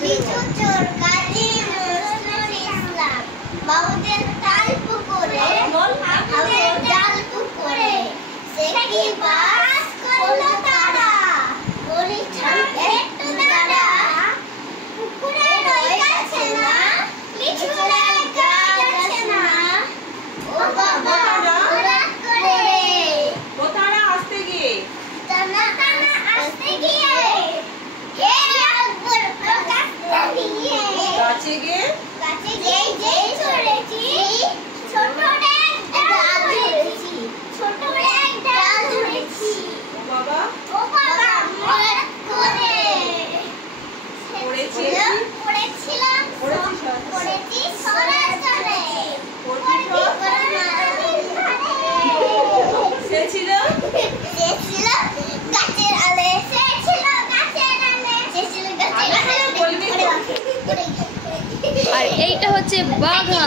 লিচু চোর কাজী নজরুল ইসলাম বাউদের তাল পুকুরে আমাদের জাল পুকুরে সে কি বাস করলো তারা বলিছেন একটু দাঁড়া পুকুরে রয়ে গেছে না লিচুরে গাছ আছে না ও বাবা রাত করে কোথায় আসতে গিয়ে টানা টানা আসতে গিয়ে কে আকবর প্রকাশটা নিয়ে গাছে গিয়ে যেই চড়েছি ছোট এক ডাল ধরেছি ছোট এক ডাল ধরেছি ও বাবা মরাত করে পড়েছিলাম পড়েছি সরাসরি সে ছিল গাছের আলে সে ছিল গাছের আলে সে ছিল গাছের আলে বলবি তো? আর এইটা হচ্ছে বাঘা।